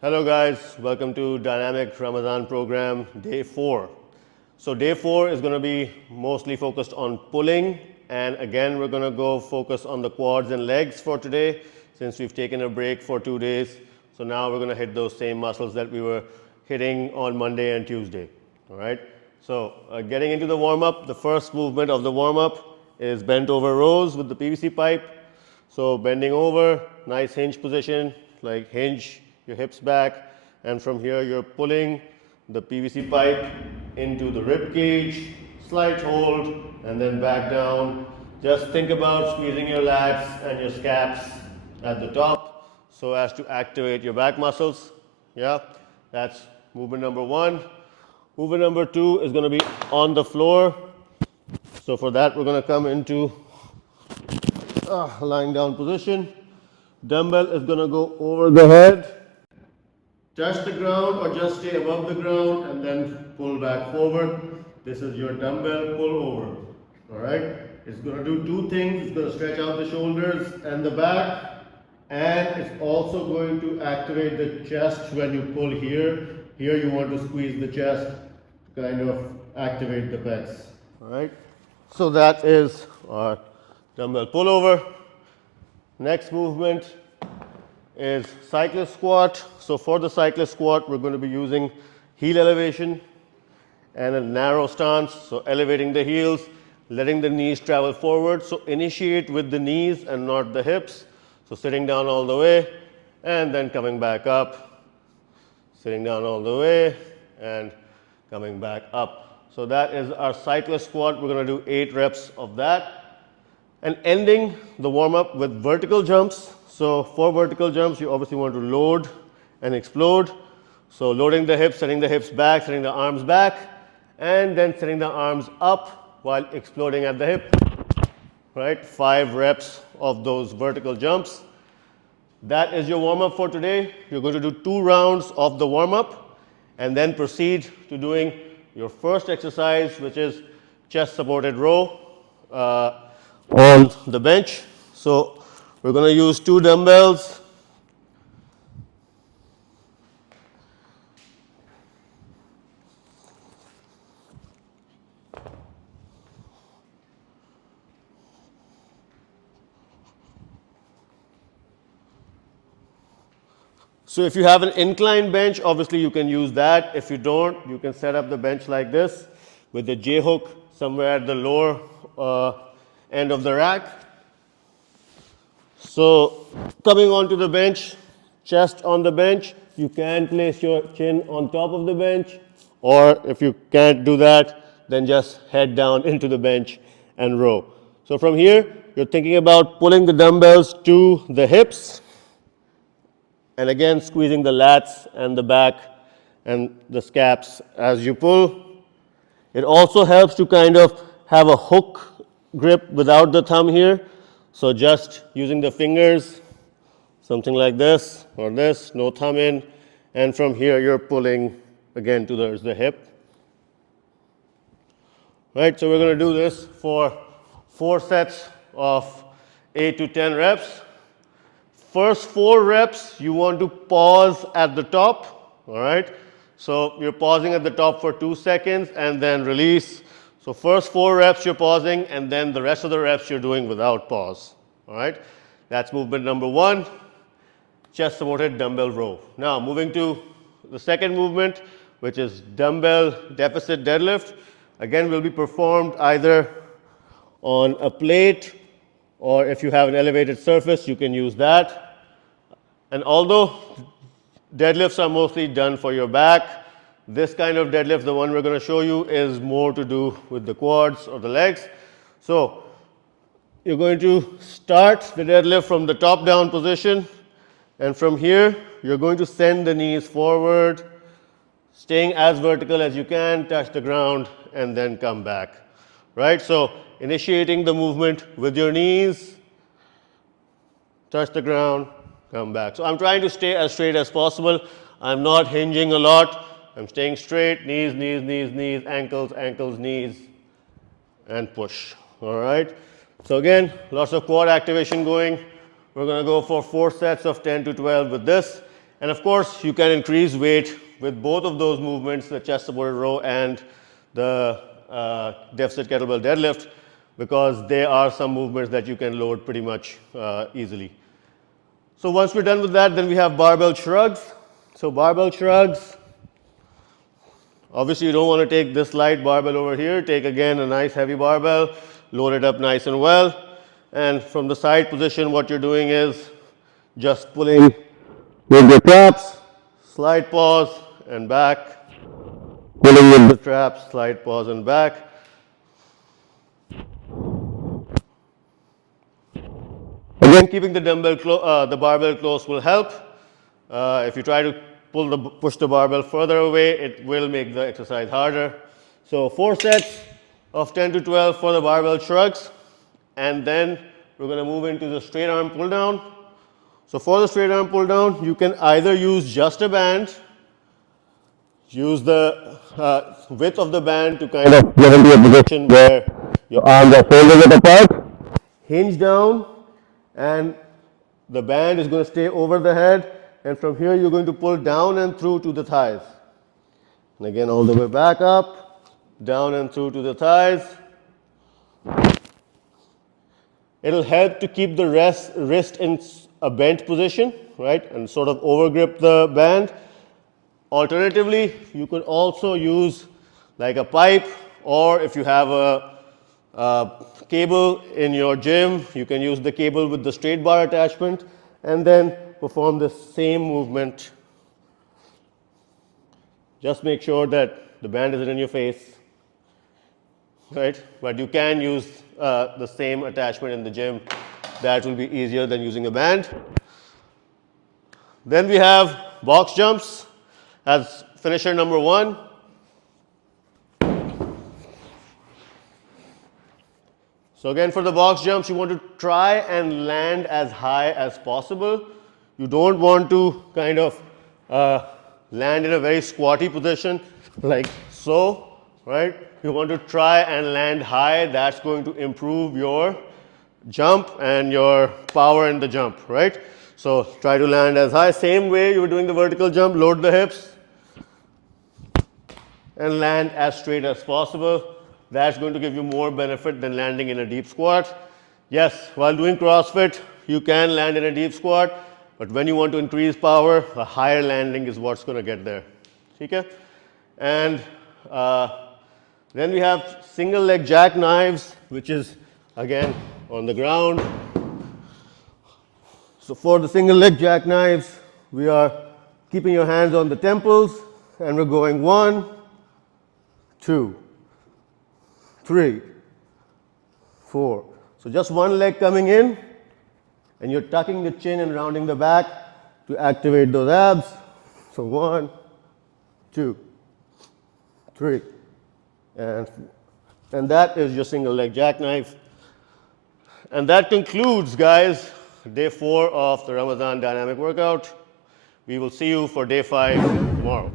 Hello guys, welcome to Dynamik Ramzan program day 4. So day 4 is going to be mostly focused on pulling, and again we're going to go focus on the quads and legs for today since we've taken a break for 2 days. So now we're going to hit those same muscles that we were hitting on Monday and Tuesday. All right. So getting into the warm up, the first movement of the warm up is bent over rows with the PVC pipe. So bending over, nice hinge position, like hinge your hips back, and from here you're pulling the PVC pipe into the rib cage, slight hold, and then back down. Just think about squeezing your lats and your scaps at the top so as to activate your back muscles. Yeah, that's movement number 1. Movement number 2 is going to be on the floor. So for that we're going to come into lying down position. Dumbbell is going to go over the head, touch the ground or just stay above the ground and then pull back forward. This is your dumbbell pull over. Alright, it's going to do 2 things. It's going to stretch out the shoulders and the back, and it's also going to activate the chest when you pull here. Here you want to squeeze the chest to kind of activate the pecs. Alright, so that is our dumbbell pull over. Next movement is cyclist squat. So for the cyclist squat, we're going to be using heel elevation and a narrow stance. So elevating the heels, letting the knees travel forward. So initiate with the knees and not the hips. So sitting down all the way and then coming back up, sitting down all the way and coming back up. So that is our cyclist squat. We're going to do 8 reps of that. And ending the warm up with vertical jumps. So for vertical jumps, you obviously want to load and explode. So loading the hips, setting the hips back, setting the arms back, and then setting the arms up while exploding at the hip. Right? 5 reps of those vertical jumps. That is your warm up for today. You're going to do 2 rounds of the warm up and then proceed to doing your first exercise, which is chest supported row on the bench. So we're going to use 2 dumbbells. So if you have an inclined bench, obviously you can use that. If you don't, you can set up the bench like this with the J hook somewhere at the lower end of the rack. So coming onto the bench, chest on the bench, you can place your chin on top of the bench, or if you can't do that, then just head down into the bench and row. So from here, you're thinking about pulling the dumbbells to the hips, and again squeezing the lats and the back and the scaps as you pull. It also helps to kind of have a hook grip without the thumb here. So just using the fingers, something like this or this, no thumb in, and from here you're pulling again towards the hip. Right, so we're going to do this for 4 sets of 8 to 10 reps. First 4 reps, you want to pause at the top. All right, so you're pausing at the top for 2 seconds and then release. So first 4 reps you're pausing, and then the rest of the reps you're doing without pause. All right, that's movement number 1, chest supported dumbbell row. Now moving to the second movement, which is dumbbell deficit deadlift. Again, will be performed either on a plate, or if you have an elevated surface, you can use that. And although deadlifts are mostly done for your back, this kind of deadlift, the one we're going to show you, is more to do with the quads or the legs. So you're going to start the deadlift from the top down position, and from here you're going to send the knees forward, staying as vertical as you can, touch the ground, and then come back. Right? So initiating the movement with your knees, touch the ground, come back. So I'm trying to stay as straight as possible. I'm not hinging a lot. I'm staying straight, knees, knees, knees, knees, ankles, ankles, knees, and push. All right? So again, lots of quad activation going. We're going to go for 4 sets of 10 to 12 with this. And of course, you can increase weight with both of those movements, the chest supported row and the deficit kettlebell deadlift, because there are some movements that you can load pretty much easily. So once we're done with that, then we have barbell shrugs. So barbell shrugs, obviously you don't want to take this light barbell over here. Take again a nice heavy barbell, load it up nice and well. And from the side position, what you're doing is just pulling with your traps, slide pause and back, pulling with the traps, slide pause and back. Again, keeping the the barbell close will help. If you try to push the barbell further away, it will make the exercise harder. So 4 sets of 10 to 12 for the barbell shrugs, and then we're going to move into the straight arm pull down. So for the straight arm pull down, you can either use just a band, use the width of the band to kind of get into a position where your arms are folded apart, hinge down, and the band is going to stay over the head, and from here you're going to pull down and through to the thighs. And again, all the way back up, down and through to the thighs. It'll help to keep the wrist in a bent position, right, and sort of overgrip the band. Alternatively, you could also use like a pipe, or if you have a cable in your gym, you can use the cable with the straight bar attachment and then perform the same movement. Just make sure that the band isn't in your face, right? But you can use the same attachment in the gym. That will be easier than using a band. Then we have box jumps as finisher number 1. So again, for the box jumps, you want to try and land as high as possible. You don't want to kind of land in a very squatty position like so, right? You want to try and land high. That's going to improve your jump and your power in the jump, right? So try to land as high. Same way you were doing the vertical jump, load the hips and land as straight as possible. That's going to give you more benefit than landing in a deep squat. Yes, while doing CrossFit, you can land in a deep squat, but when you want to increase power, a higher landing is what's going to get there. Okay? And then we have single leg jackknives, which is again on the ground. So for the single leg jackknives, we are keeping your hands on the temples, and we're going 1, 2, 3, 4. So just one leg coming in, and you're tucking the chin and rounding the back to activate those abs. So 1, 2, 3, and that is your single leg jackknife. And that concludes, guys, day 4 of the Ramzan dynamic workout. We will see you for day 5 tomorrow.